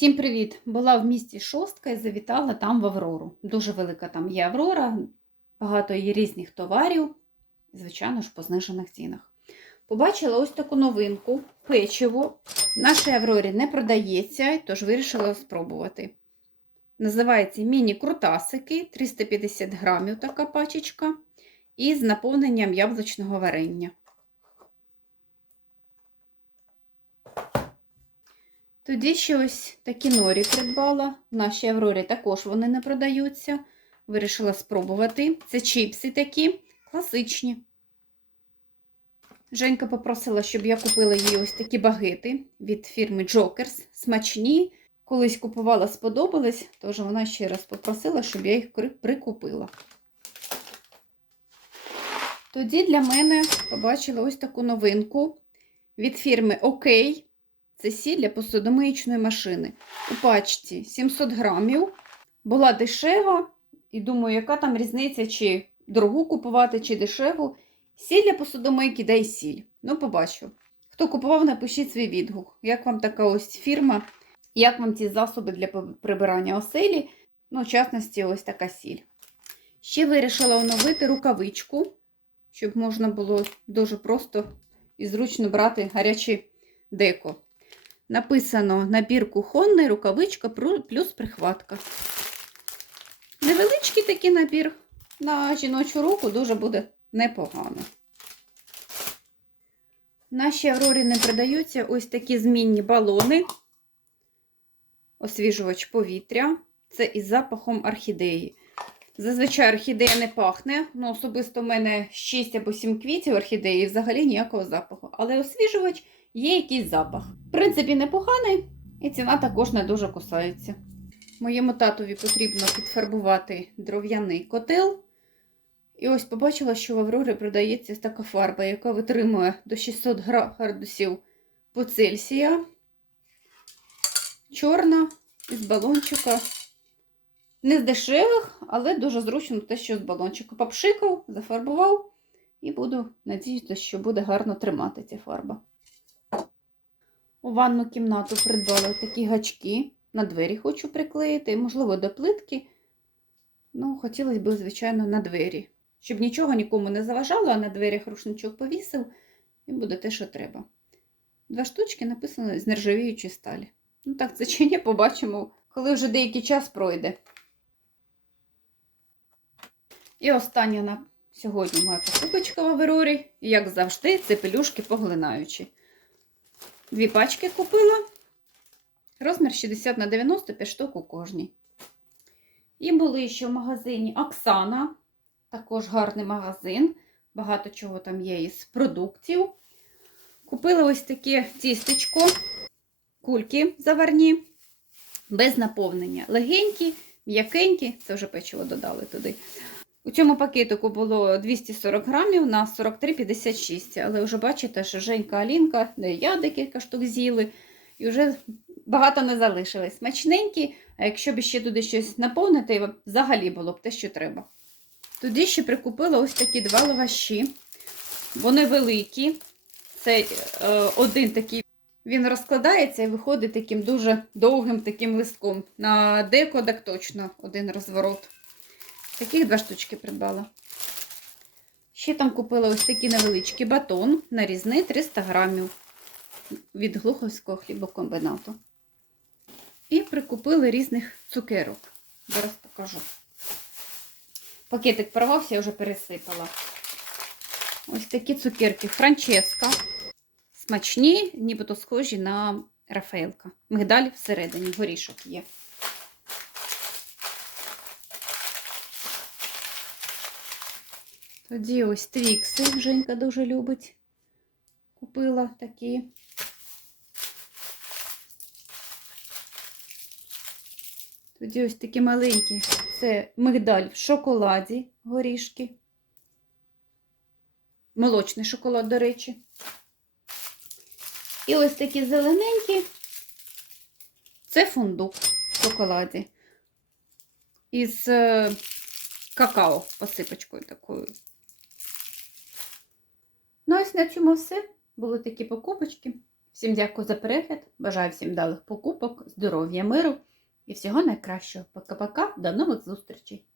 Всім привіт! Була в місті Шостка і завітала там в Аврору. Дуже велика там є Аврора, багато є різних товарів, звичайно ж, по знижених цінах. Побачила ось таку новинку: печиво. В нашій Аврорі не продається, тож вирішила спробувати. Називається міні-крутасики, 350 грамів така пачечка, і з наповненням яблучного варення. Тоді ще ось такі норі придбала. В нашій Аврорі також вони не продаються. Вирішила спробувати. Це чіпси такі класичні. Женька попросила, щоб я купила їй ось такі багети від фірми Jokers. Смачні. Колись купувала, сподобались, тож вона ще раз попросила, щоб я їх прикупила. Тоді для мене побачила ось таку новинку від фірми Окей. Це сіль для посудомиючної машини. У пачці 700 грамів. Була дешева. І думаю, яка там різниця, чи дорогу купувати, чи дешеву. Сіль для посудомийки, дай сіль. Ну, побачу. Хто купував, напишіть свій відгук. Як вам така ось фірма, як вам ці засоби для прибирання оселі? Ну, в частності, ось така сіль. Ще вирішила оновити рукавичку, щоб можна було дуже просто і зручно брати гаряче деко. Написано набір кухонний, рукавичка плюс прихватка. Невеличкий такий набір на жіночу руку дуже буде непогано. В нашій Аврорі не продаються ось такі змінні балони, освіжувач повітря. Це із запахом орхідеї. Зазвичай орхідея не пахне. Ну, особисто в мене 6 або 7 квітів орхідеї, взагалі ніякого запаху. Але освіжувач є якийсь запах. В принципі, непоганий, і ціна також не дуже кусається. Моєму татові потрібно підфарбувати дров'яний котел. І ось побачила, що в Аврорі продається така фарба, яка витримує до 600 градусів по Цельсія. Чорна із балончика. Не з дешевих, але дуже зручно те, що з балончика. Попшикав, зафарбував і буду надіятися, що буде гарно тримати ця фарба. У ванну кімнату придбала такі гачки. На двері хочу приклеїти, можливо, до плитки. Ну, хотілося б, звичайно, на двері. Щоб нічого нікому не заважало, а на дверях рушничок повісив, і буде те, що треба. Два штучки написано з нержавіючої сталі. Ну так, це чи ні, побачимо, коли вже деякий час пройде. І остання на сьогодні моя покупочка в Аверорі. І, як завжди, це пелюшки поглинаючі. Дві пачки купила. Розмір 60 на 95 штук у кожній. І були ще в магазині Оксана. Також гарний магазин. Багато чого там є із продуктів. Купила ось таке тістечко, кульки заварні, без наповнення. Легенькі, м'якенькі, це вже печиво додали туди. У цьому пакетику було 240 грамів на 43,56. Але вже бачите, що Женька Алінка, де я декілька штук з'їли, і вже багато не залишилось. Смачненькі, а якщо б ще туди щось наповнити, взагалі було б те, що треба. Туди ще прикупила ось такі два лаваші. Вони великі. Це е, один такий, він розкладається і виходить таким дуже довгим таким листком. На декодах точно один розворот. Таких два штучки придбала. Ще там купила ось такий невеличкий батон нарізний 300 грамів від глуховського хлібокомбінату. І прикупили різних цукерок. Зараз покажу. Пакетик порвався, я вже пересипала. Ось такі цукерки Франческа. Смачні, нібито схожі на Рафаелка. Мигдаль всередині, горішок є. Тоді ось твікси Женька дуже любить. Купила такі. Тоді ось такі маленькі. Це мигдаль в шоколаді, горішки. Молочний шоколад, до речі. І ось такі зелененькі. Це фундук в шоколаді. Із е, какао посипочкою такою. На цьому все. Були такі покупочки. Всім дякую за перегляд. Бажаю всім далих покупок, здоров'я, миру і всього найкращого. Пока-пока, до нових зустрічей!